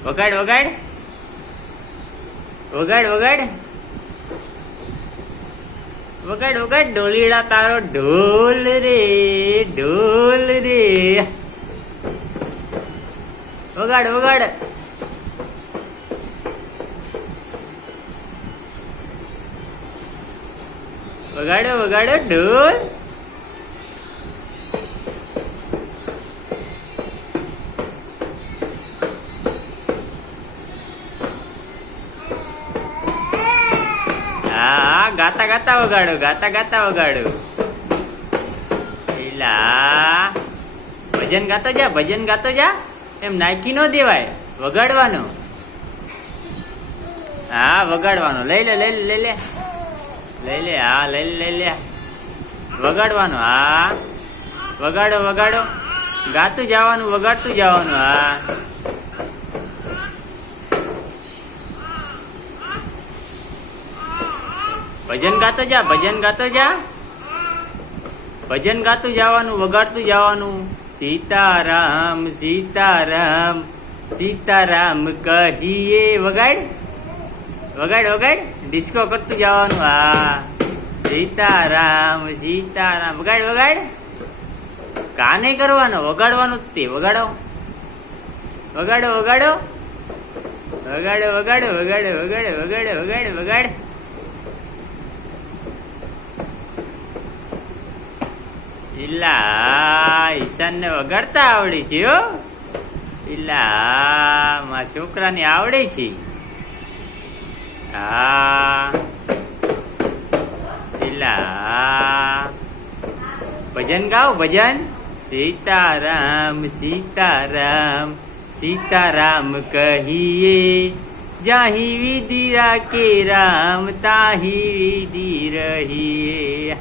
વગાડ વગાડ વગાડ વગાડ વગાડ વગાડ ડોલીડા તારો ઢોલ રે ઢોલ રે વગાડ વગાડ વગાડો વગાડો ઢોલ હા ગાતા ગાતા વગાડો ગાતા ગાતા વગાડો એલા ભજન ગાતો જા એમ નાખી નો દેવાય વગાડવાનો હા વગાડવાનો લઈ લે લઈ લે લઈ લે લઈ લે હા લઈ લે વગાડવાનો હા વગાડો વગાડો ગાતું જવાનું વગાડતું જવાનું હા ભજન ગાતો જા ભજન ગાતું જવાનું વગાડતું જવાનું સીતારામ સીતારામ સીતારામ કહીએ વગાડ વગાડ વગાડ ડિસ્કો કરતું જવાનું હા સીતારામ સીતારામ વગાડ વગાડ કાને કરવાનો વગાડવાનું તે વગાડો વગાડો વગાડો વગાડો વગાડો વગાડો વગાડો વગાડો વગાડ વગાડ ઇલા ઈશાન ને વગાડતા આવડે છે હો ઇલા મારા છોકરાને આવડે છે હા ઇલા ભજન ગાઓ ભજન સીતારામ સીતારામ સીતારામ કહીએ જાહી વિધિ રાખે રામ તાહી વિધિ રહીએ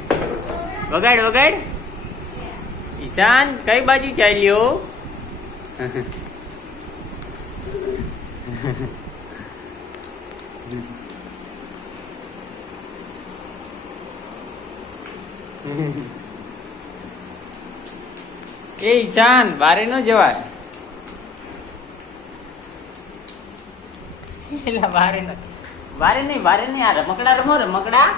વગાડ વગાડ ઈશાન કઈ બાજુ ચાલ્યો એ ઈશાન બારે નો જવાય બારે નહીં આ રમકડા રમો રમકડા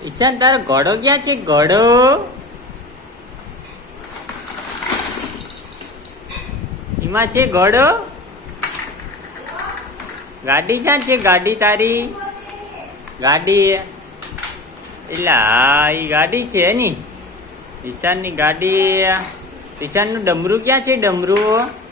ઈશાન તારો ઘોડો ક્યાં છે ઘોડો એમાં છે ઘોડો ગાડી ક્યાં છે ગાડી તારી ગાડી એટલે હા એ ગાડી છે એની ઈશાન ની ગાડી ઈશાન નું ડમરું ક્યાં છે ડમરું